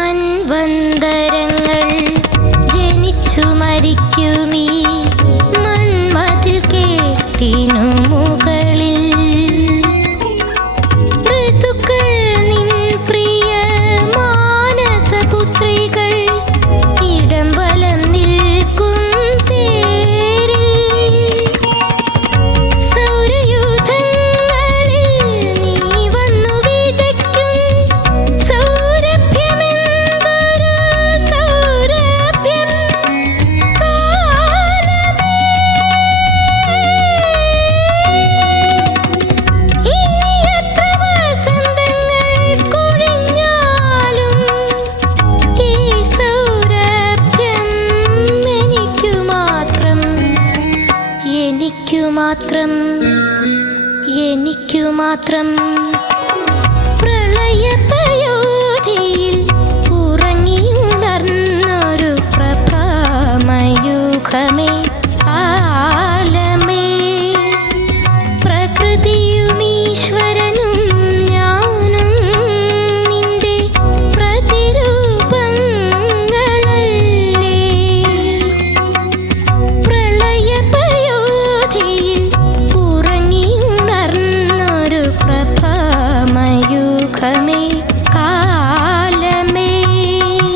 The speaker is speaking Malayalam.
மண் வந்த മാത്രം എനിക്കു മാത്രം. പ്രളയപയോധിയിൽ ഉറങ്ങിയുണർന്നൊരു പ്രഭാമയൂഖമേ 아